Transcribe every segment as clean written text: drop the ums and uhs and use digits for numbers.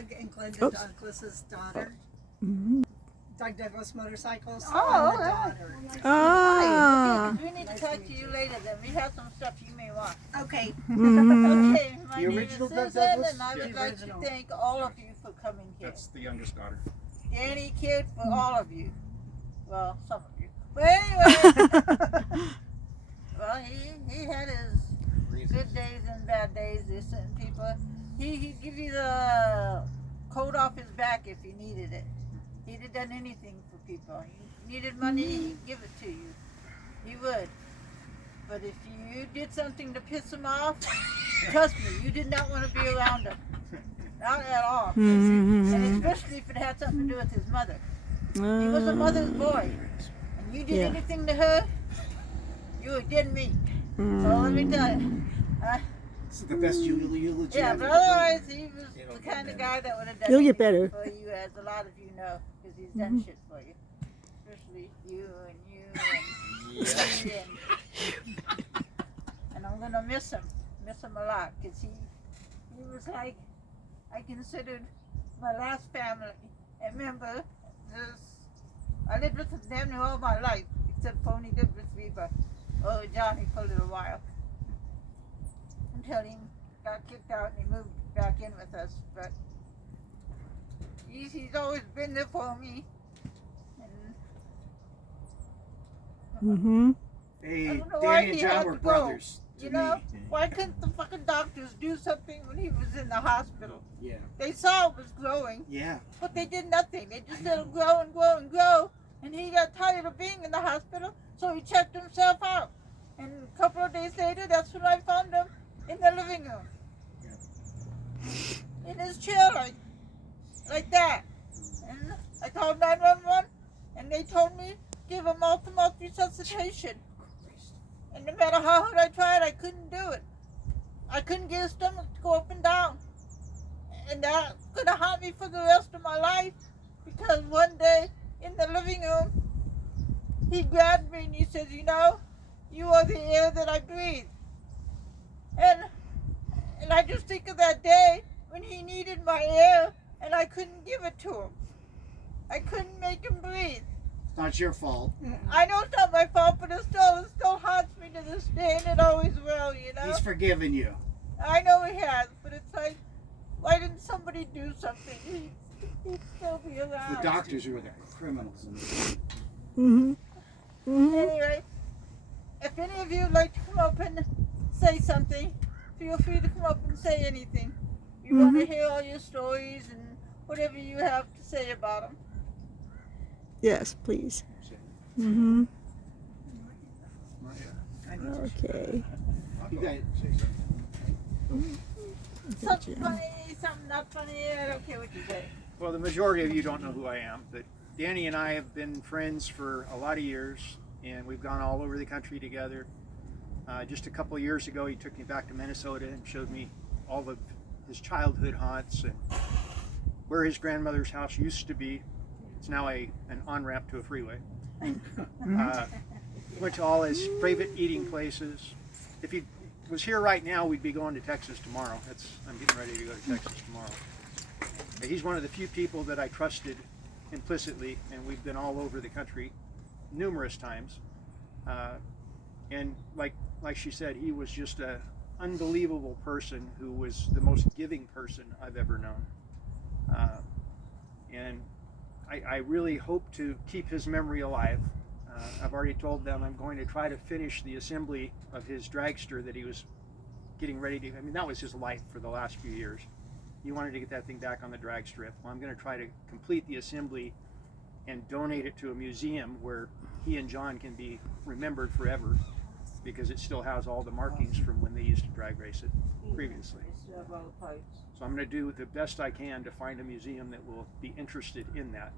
Doug and Glenda Douglas's daughter. Mm-hmm. Doug Douglas Motorcycles. Oh, I'm the okay. daughter. Ah. We need to talk to you later then. We have some stuff you may want. Okay. Mm-hmm. Okay, my The name original is Doug Susan, Douglas? and I would The like to original. thank all of you for coming here. That's the youngest daughter. Danny, kid, for all of you. Well, some of you. But anyway, well, he had his good days and bad days. There's certain people. He'd give you the coat off his back if you needed it. He'd have done anything for people. You needed money, he'd give it to you. He would. But if you did something to piss him off, trust me, you did not want to be around him. Not at all. Mm-hmm. And especially if it had something to do with his mother. He was a mother's boy. And you did Yeah. anything to her, you were dead meat. So let me tell you. This is the best eulogy Yeah, I've but ever heard. otherwise he was the kind of guy that would have done He'll get anything better. for you, as a lot of you know, because he's done shit for you. Especially you and you and I'm gonna miss him a lot, because he was like, I considered my last family. And remember, I lived with him damn near all my life, except for when he lived with me, but Johnny for a little while. Until he got kicked out and he moved back in with us. But he's always been there for me. And Mm-hmm. I Hey, don't know why Danny and he John had were to go. brothers to You know, me. why couldn't the fucking doctors do something when he was in the hospital? Yeah. They saw it was growing, Yeah. but they did nothing. They just let him grow and grow and grow. And he got tired of being in the hospital, so he checked himself out. And a couple of days later, that's when I found him in the living room. In his chair, like that. And I called 911, and they told me, give him mouth-to-mouth resuscitation. And no matter how hard I tried, I couldn't do it. I couldn't get his stomach to go up and down. And that's going to haunt me for the rest of my life. Because one day, in the living room, he grabbed me and he says, you know, you are the air that I breathe. And I just think of that day when he needed my air and I couldn't give it to him. I couldn't make him breathe. It's not your fault. I know it's not my fault, but it still haunts me to this day, and it always will, you know? He's forgiven you. I know he has, but it's like, why didn't somebody do something? He'd still be around. The doctors were the criminals. Mm-hmm. Mm-hmm. Anyway, if any of you would like to come up and say something, feel free to come up and say anything. We want to hear all your stories and whatever you have to say about them. Yes, please. Mm-hmm. Okay. You guys, Something funny, something not funny, I don't care what you say. Well, the majority of you don't know who I am, but Danny and I have been friends for a lot of years, and we've gone all over the country together. Just a couple of years ago, he took me back to Minnesota and showed me all of his childhood haunts and where his grandmother's house used to be. It's now an on-ramp to a freeway. Went to all his favorite eating places. If he was here right now, we'd be going to Texas tomorrow. I'm getting ready to go to Texas tomorrow. He's one of the few people that I trusted implicitly, and we've been all over the country numerous times. And like she said, he was just an unbelievable person who was the most giving person I've ever known. And I really hope to keep his memory alive. I've already told them I'm going to try to finish the assembly of his dragster that he was getting ready to, that was his life for the last few years. He wanted to get that thing back on the drag strip. Well, I'm going to try to complete the assembly and donate it to a museum where he and John can be remembered forever, because it still has all the markings from when they used to drag race it previously. So I'm going to do the best I can to find a museum that will be interested in that.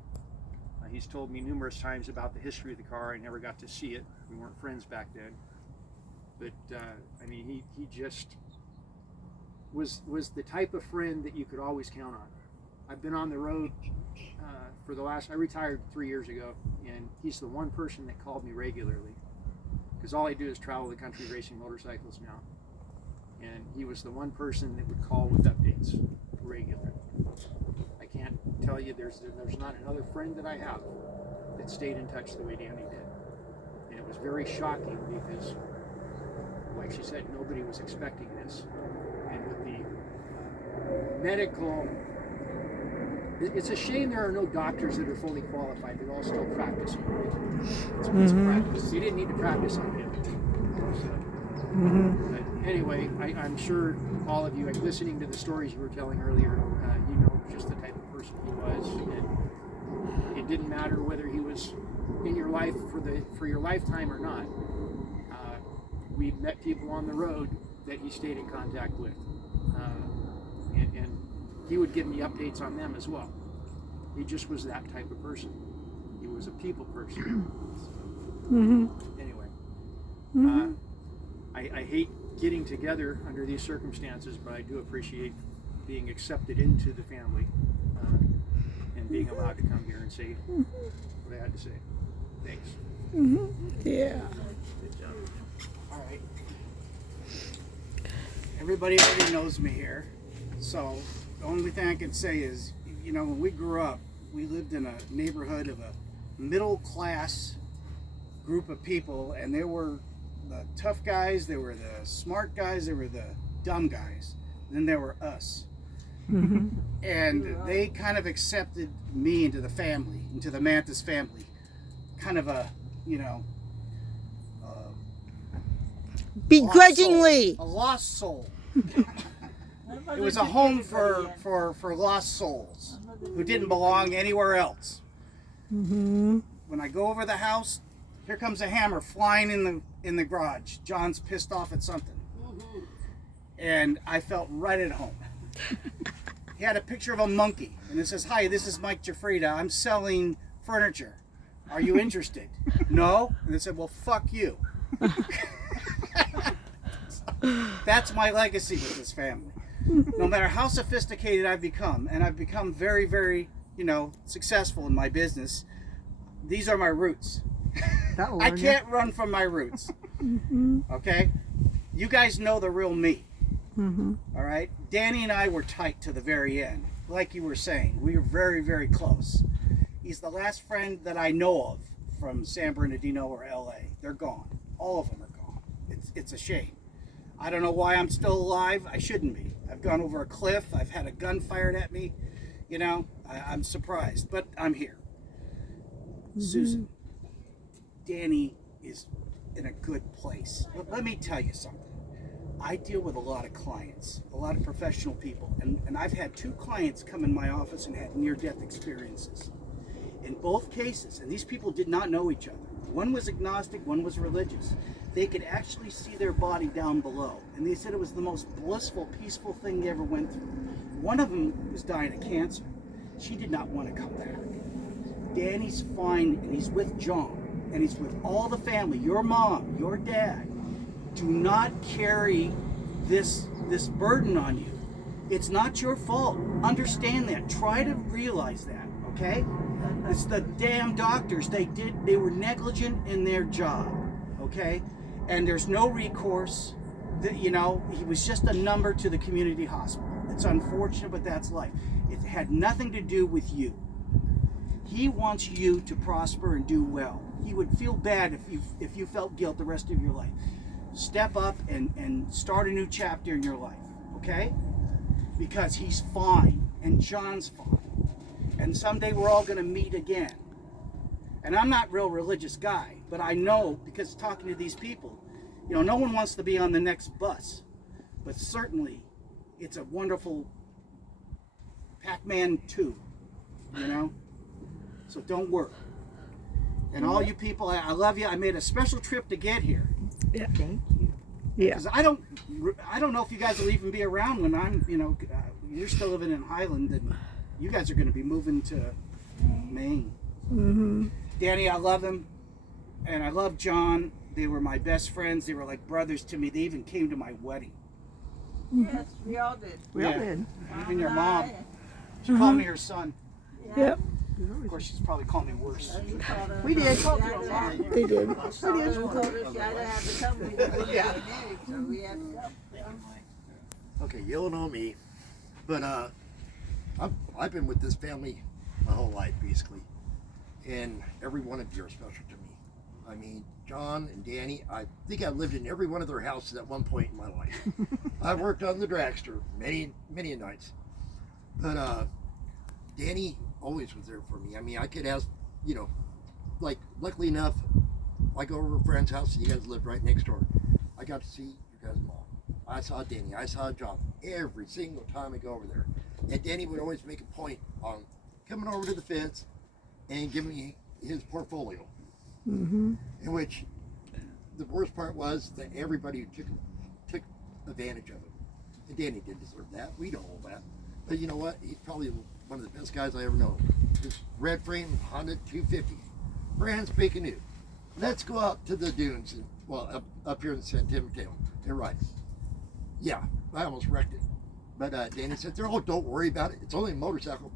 He's told me numerous times about the history of the car. I never got to see it. We weren't friends back then. But he just was the type of friend that you could always count on. I've been on the road I retired 3 years ago, and he's the one person that called me regularly, because all I do is travel the country racing motorcycles now. And he was the one person that would call with updates regularly. tell you there's not another friend that I have that stayed in touch the way Danny did. And it was very shocking because, like she said, nobody was expecting this. And with the medical, it's a shame there are no doctors that are fully qualified. They're all still practicing. It's a piece of practice. You didn't need to practice on him. So, but anyway, I'm sure all of you, like, listening to the stories you were telling earlier, you know just the type of person he was. And it didn't matter whether he was in your life for your lifetime or not. We met people on the road that he stayed in contact with, and he would give me updates on them as well. He just was that type of person. He was a people person. Anyway, I hate getting together under these circumstances, but I do appreciate being accepted into the family and being allowed to come here and say what I had to say. Thanks. Yeah. Good job. All right. Everybody already knows me here, so the only thing I can say is, you know, when we grew up, we lived in a neighborhood of a middle-class group of people, and there were the tough guys, there were the smart guys, there were the dumb guys, and then there were us. And they kind of accepted me into the family, into the Manthis family. Kind of a, you know, Begrudgingly. a lost soul. It was a home for lost souls who didn't belong anywhere else. When I go over the house, here comes a hammer flying in the garage. John's pissed off at something, and I felt right at home. He had a picture of a monkey, and it says, "Hi, this is Mike Jafrida. I'm selling furniture. Are you interested?" No? And they said, "Well, fuck you." That's my legacy with this family. No matter how sophisticated I've become, and I've become very, very, you know, successful in my business, these are my roots. I can't run from my roots. Okay? You guys know the real me. All right? Danny and I were tight to the very end. Like you were saying, we were very, very close. He's the last friend that I know of from San Bernardino or LA. They're gone. All of them are gone. It's a shame. I don't know why I'm still alive. I shouldn't be. I've gone over a cliff. I've had a gun fired at me. You know, I'm surprised, but I'm here. Susan, Danny is in a good place. But let me tell you something. I deal with a lot of clients, a lot of professional people, and I've had 2 clients come in my office and had near-death experiences. In both cases, and these people did not know each other. One was agnostic, one was religious. They could actually see their body down below, and they said it was the most blissful, peaceful thing they ever went through. One of them was dying of cancer. She did not want to come back. Danny's fine, and he's with John, and he's with all the family, your mom, your dad. Do not carry this burden on you. It's not your fault. Understand that. Try to realize that, okay? It's the damn doctors. They were negligent in their job, okay? And there's no recourse. You know, he was just a number to the community hospital. It's unfortunate, but that's life. It had nothing to do with you. He wants you to prosper and do well. He would feel bad if you felt guilt the rest of your life. Step up and start a new chapter in your life, okay? Because he's fine, and John's fine. And someday we're all going to meet again. And I'm not a real religious guy, but I know, because talking to these people, you know, no one wants to be on the next bus. But certainly, it's a wonderful Pac-Man 2, you know? So don't worry. And all you people, I love you. I made a special trip to get here. Yeah. Thank you. Yeah. Because I don't know if you guys will even be around when I'm, you know, you're still living in Highland, and you guys are going to be moving to Maine. Danny, I love him, and I love John. They were my best friends. They were like brothers to me. They even came to my wedding. Yes, we all did. We all did. Even your mom. She called me her son. Yep. Of course, she's probably called me worse. We did. They did. Okay, you'll know me, but I've been with this family my whole life, basically. And every one of you are special to me. I mean, John and Danny, I think I've lived in every one of their houses at one point in my life. I worked on the dragster many nights. But Danny always was there for me. I mean, I could ask, you know, like, luckily enough, I go over to a friend's house, and you guys live right next door. I got to see your guys' mom. I saw Danny, I saw John every single time I go over there. And Danny would always make a point on coming over to the fence and giving me his portfolio. Mm-hmm. In which the worst part was that everybody took advantage of him. And Danny did deserve that. We know all that. But you know what? He's probably one of the best guys I ever know. This red frame Honda 250. Brand spanking new. Let's go out to the dunes, and, well, up here in San Mateo and ride. Yeah, I almost wrecked it. But Danny said, "Oh, don't worry about it. It's only a motorcycle."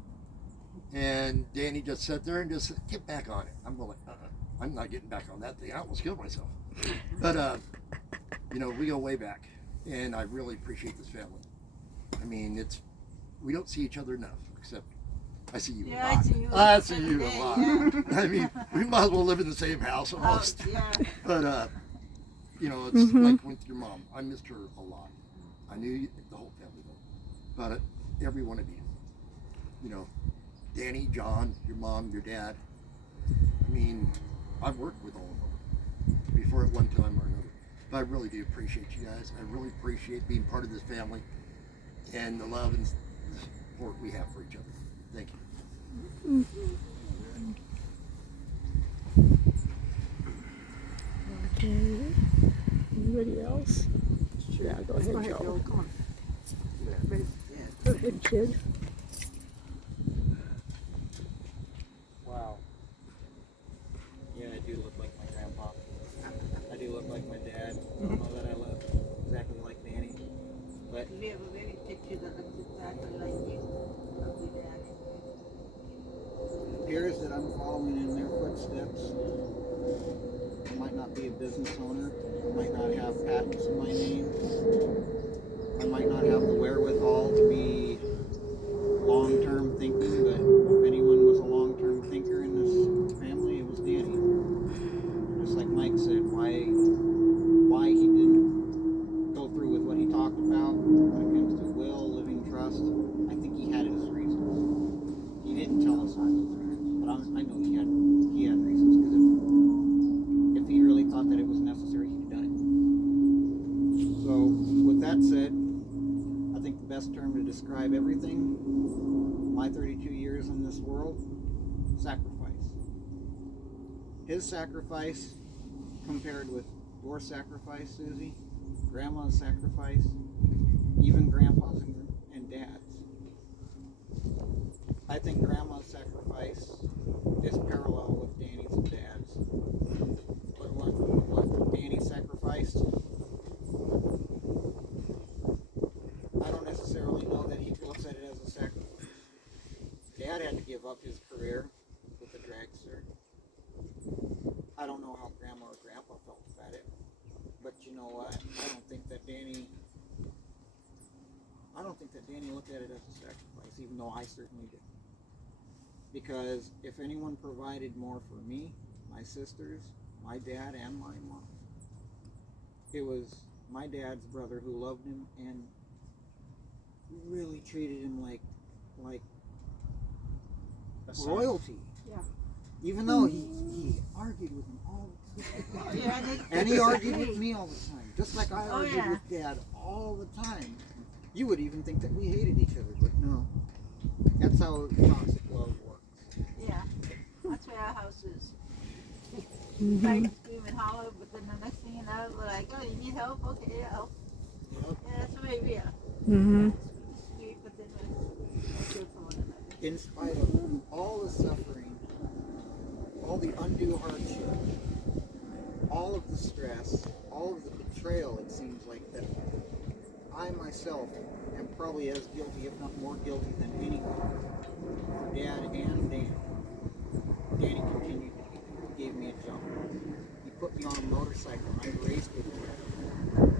And Danny just sat there and just said, "Get back on it." I'm going, I'm not getting back on that thing. I almost killed myself. But, you know, we go way back. And I really appreciate this family. I mean, we don't see each other enough, except I see you a lot. I see you a lot. Yeah. I mean, we might as well live in the same house almost. Oh, yeah. But, you know, it's like with your mom. I missed her a lot. I knew the whole family though. But every one of you know, Danny, John, your mom, your dad. I mean, I've worked with all of them before at one time or another. But I really do appreciate you guys. I really appreciate being part of this family and the love and support we have for each other. Thank you. Okay. Anybody else? Yeah, go ahead, Joe. Come on. Go ahead, kid. Wow. Yeah, I do look like my grandpa. I do look like my dad. I don't know that I look exactly like Danny. But We have a very picture that looks exactly like you. Lovely dad. It appears that I'm following in their footsteps. I might not be a business owner. I might not have patents in my name. I might not have the wherewithal to be long-term thinking, but if anyone was a long-term thinker in this family, it was Danny. Just like Mike said, why he didn't go through with what he talked about when it comes to will, living trust. I think he had his reasons. He didn't tell us all, but I know he had reasons, because if he really thought that it was necessary, he'd have done it. So with that said, I think the best term to describe everything, my 32 years in this world, sacrifice. His sacrifice compared with your sacrifice, Susie, Grandma's sacrifice, even Grandpa's and Dad's. I think Grandma's sacrifice is parallel with Danny's and Dad's. But what Danny sacrificed, I don't necessarily know that he looks at it as a sacrifice. Dad had to give up his career with the dragster. I don't know how Grandma or Grandpa felt about it, but you know what? I don't think that Danny looked at it as a sacrifice, even though I certainly did. Because if anyone provided more for me, my sisters, my dad, and my mom, it was my dad's brother who loved him and really treated him like royalty. Yeah. Even though he argued with him all the time. Yeah, And he argued with me all the time, just like I argued yeah. with Dad all the time. You would even think that we hated each other, but no. That's how toxic love works. Yeah. That's where our house is. Fight, scream, and holler, but then the next thing you know, we're like, "Oh, you need help? Okay, I'll help." Yep. Yeah, that's the way we are. Mm-hmm. Sweet, but then we're good for one another. In spite of all the suffering, all the undue hardship, all of the stress, all of the betrayal, it seems like, that I myself am probably as guilty, if not more guilty than anyone, for Dad and Danny. Danny continued to he gave me a job. He put me on a motorcycle and I raced with him.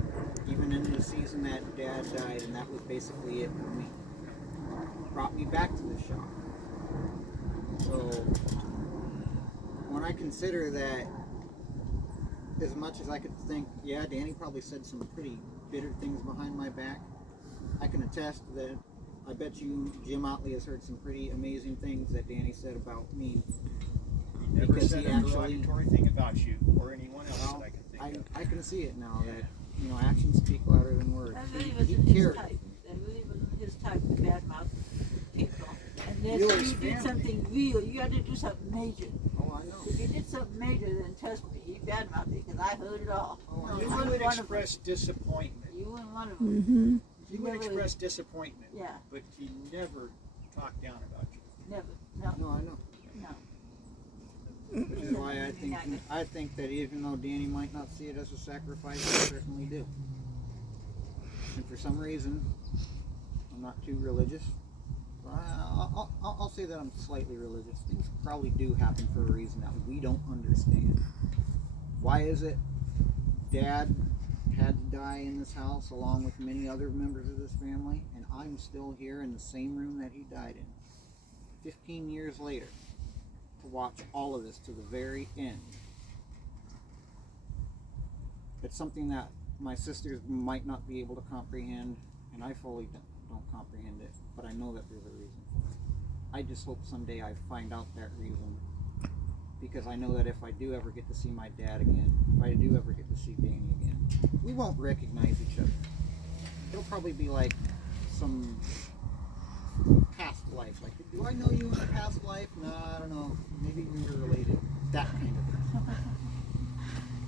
Even in the season that Dad died, and that was basically it for me. Brought me back to the shop. I consider that, as much as I could think, yeah, Danny probably said some pretty bitter things behind my back, I can attest that I bet you Jim Otley has heard some pretty amazing things that Danny said about me. Never Because said he a actually, derogatory thing about you or anyone else well, that I can think of. I can see it now that, you know, actions speak louder than words. That really He wasn't his cared. type. That really wasn't his type to badmouth people. You're Unless his you did family. something real, you got to do something major. Oh, I know. If you did something major, then trust me, he badmouthed it because I heard it all. Oh, I You You know. weren't would one of them. express disappointment. You weren't one of them. Mm-hmm. You would Never- express disappointment, Yeah, but he never talked down about you. never. No, No, I know. no. Which is why I think that even though Danny might not see it as a sacrifice, I certainly do. And for some reason, I'm not too religious. I'll say that I'm slightly religious. Things probably do happen for a reason that we don't understand. Why is it Dad had to die in this house along with many other members of this family, and I'm still here in the same room that he died in 15 years later to watch all of this to the very end? It's something that my sisters might not be able to comprehend, and I fully don't comprehend it, but I know that there's a reason for it. I just hope someday I find out that reason, because I know that if I do ever get to see my dad again, if I do ever get to see Danny again, we won't recognize each other. It'll probably be like some past life. Like, do I know you in a past life? No, I don't know. Maybe we were related. That kind of thing.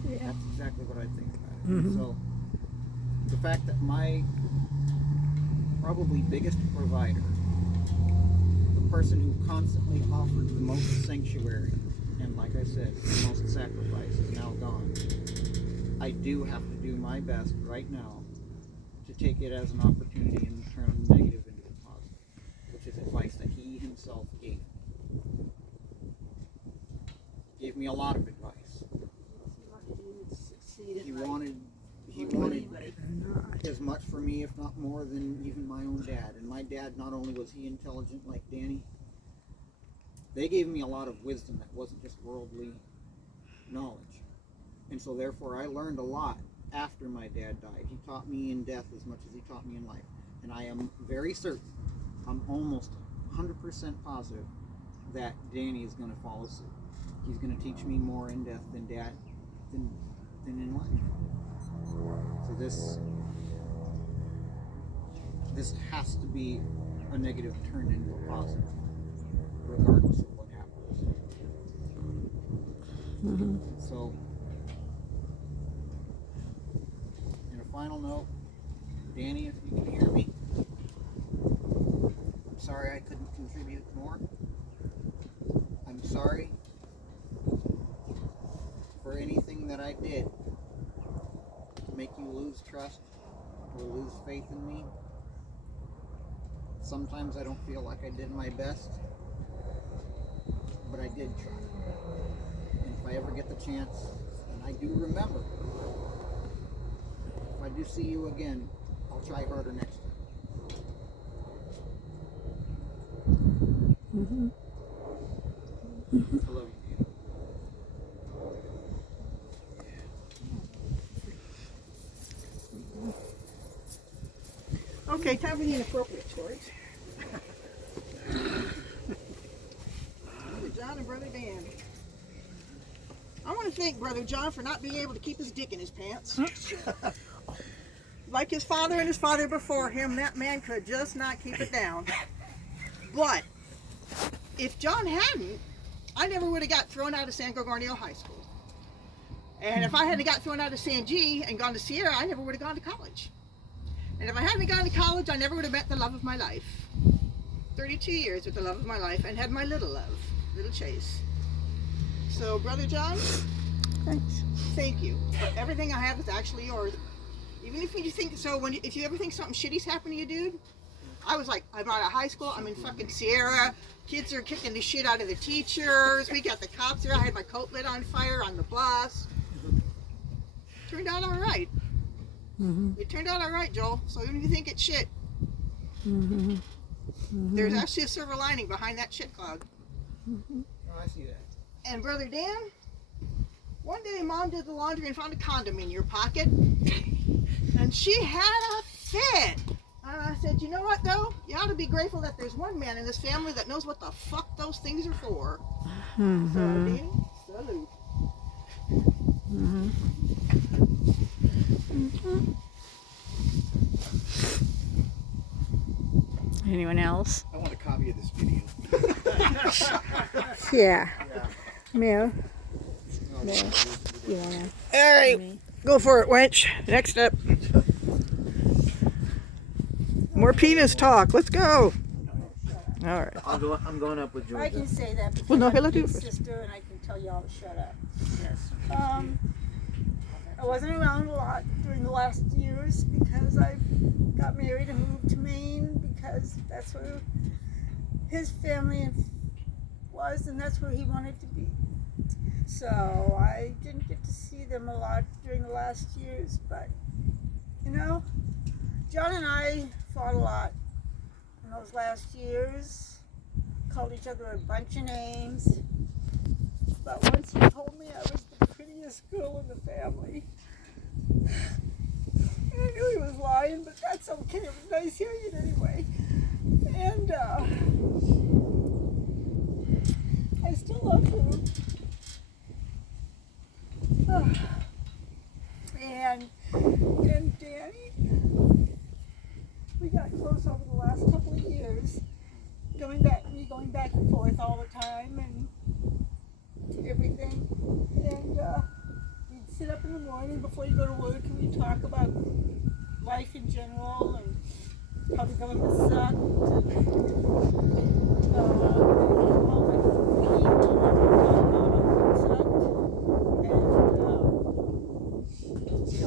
Yeah. That's exactly what I think about it. So, the fact that my probably biggest provider, the person who constantly offered the most sanctuary, and like I said, the most sacrifice, is now gone. I do have to do my best right now to take it as an opportunity and turn a negative into a positive, which is advice that he himself gave me. Gave me a lot of advice. He wanted as much for me, if not more, than even my own dad. And my dad, not only was he intelligent like Danny, they gave me a lot of wisdom that wasn't just worldly knowledge. And so therefore I learned a lot after my dad died. He taught me in death as much as he taught me in life. And I am very certain, I'm almost 100% positive that Danny is going to follow suit. He's going to teach me more in death than Dad, than in life. So this has to be a negative turned into a positive, regardless of what happens. So, in a final note, Danny, if you can hear me, I'm sorry I couldn't contribute more. I'm sorry for anything that I did to make you lose trust or lose faith in me. Sometimes I don't feel like I did my best, but I did try. And if I ever get the chance, and I do remember, if I do see you again, I'll try harder next time. I love you, Danny. Okay, time for the inappropriate stories. Brother John and Brother Dan. I want to thank Brother John for not being able to keep his dick in his pants. Like his father and his father before him, that man could just not keep it down. But if John hadn't, I never would have got thrown out of San Gorgonio High School. And if I hadn't got thrown out of San G and gone to Sierra, I never would have gone to college. And if I hadn't gone to college, I never would have met the love of my life. 32 years with the love of my life, and had my little love, little Chase. So, Brother John, Thanks. thank you. But everything I have is actually yours. Even if you think so, if you ever think something shitty's happened to you, dude, I was like, I'm out of high school, I'm in fucking Sierra, kids are kicking the shit out of the teachers, we got the cops there, I had my coat lit on fire on the bus. Turned out all right. It turned out all right, Joel. So even if you think it's shit, there's actually a silver lining behind that shit cloud. Oh, I see that. And Brother Dan, One day Mom did the laundry and found a condom in your pocket. And she had a fit. And I said, you know what though? You ought to be grateful that there's one man in this family that knows what the fuck those things are for. So, Deanie, salute. Anyone else? I want a copy of this video. Yeah. Mel. Mel. You wanna? All right, go for it, wench. Next up. More penis talk. Let's go. All right. I'm going up with Georgia. I can say that because Well, no, I'm Hilla, a do big it first. sister and I can tell y'all to shut up. Yes. I wasn't around a lot during the last years because I got married and moved to Maine because that's where his family was and that's where he wanted to be. So I didn't get to see them a lot during the last years, but you know, John and I fought a lot in those last years, called each other a bunch of names, but once he told me I was the prettiest girl in the family. And I knew he was lying, but that's okay. It was nice hearing it anyway. And I still love him. And Danny, we got close over the last couple of years, going back and forth all the time and to everything. And we'd sit up in the morning before you go to work and we'd talk about life in general and how the government sucked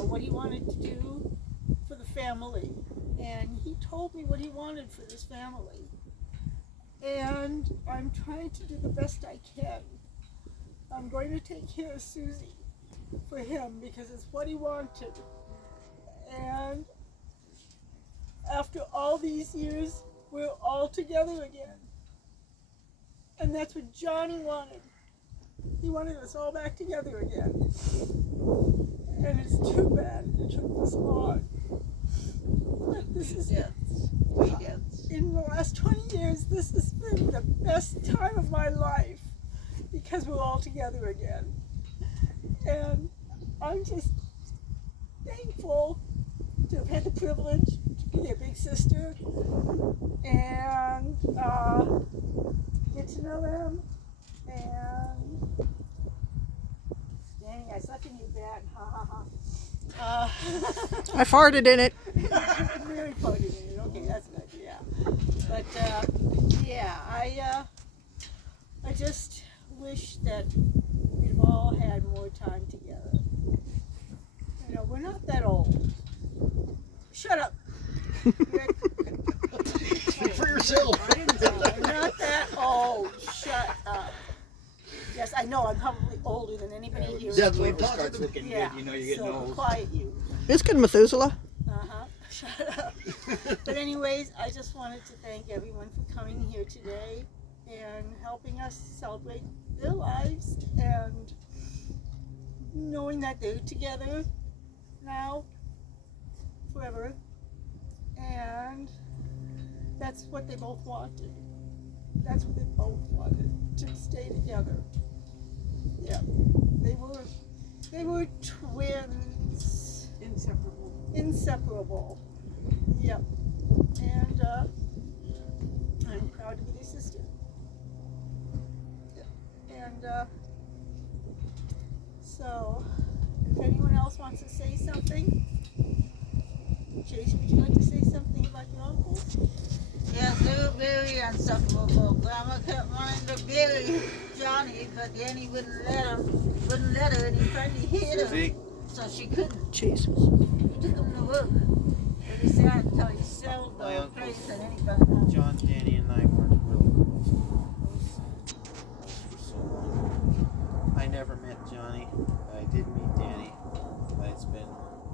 what he wanted to do for the family. And he told me what he wanted for this family. And I'm trying to do the best I can. I'm going to take care of Susie for him because it's what he wanted. And after all these years, we're all together again. And that's what Johnny wanted. He wanted us all back together again. And it's too bad it took this long. But this is in the last 20 years, this has been the best time of my life because we're all together again. And I'm just thankful to have had the privilege to be a big sister and get to know them. And Danny, I slept in your bed. Ha ha ha. I farted in it. Really farted in it. Okay, that's good. Yeah. But yeah, I just wish that we'd have all had more time together. You know, we're not that old. Shut up. Rick. Speak for yourself. We're not that old. Shut up. Yes, I know I'm probably older than anybody here. That's what Flavor starts looking Yeah, good, you know you're getting so old. quiet you. It's good, Methuselah. Shut up. But anyways, I just wanted to thank everyone for coming here today and helping us celebrate their lives and knowing that they're together now, forever. And that's what they both wanted. That's what they both wanted, to stay together. Yeah, they were twins. Inseparable. Yep. And I'm proud to be their sister. Yep. And so, if anyone else wants to say something, Jace, would you like to say something about your uncle? Yes, they were very insufferable. Grandma kept wanting to bury Johnny, but Danny wouldn't let her, and he finally hit her, Susie? so she couldn't. Jesus. He took him to work. But he said I'd tell you sell My the uncle, place that anybody. John, Danny, and I weren't really close for so long. I never met Johnny. I did meet Danny, but it's been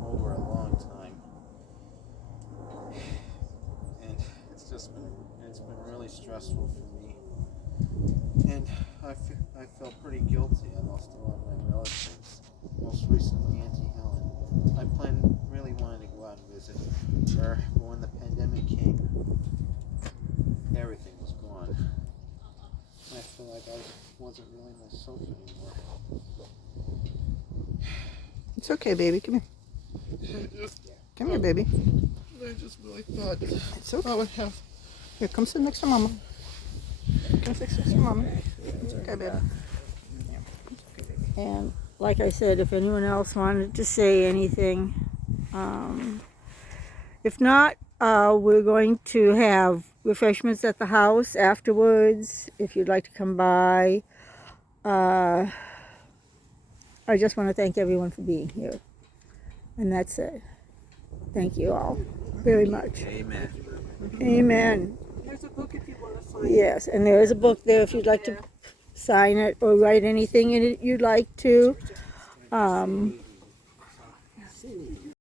over a long time. And it's been really stressful for me. And I felt pretty guilty. I lost a lot of my relatives. Most recently, Auntie Helen. I really wanted to go out and visit her, but when the pandemic came, everything was gone. I feel like I wasn't really myself anymore. It's okay, baby. Come here. Come here, baby. I just really thought It's okay. I would have. Here, come sit next to Mama. Come sit next to Mama. It's okay, baby. And like I said, if anyone else wanted to say anything, if not, we're going to have refreshments at the house afterwards. If you'd like to come by, I just want to thank everyone for being here. And that's it. Thank you all very much. Amen. Amen. There's a book if you want to sign. Yes, and there is a book there if you'd like to sign it or write anything in it you'd like to.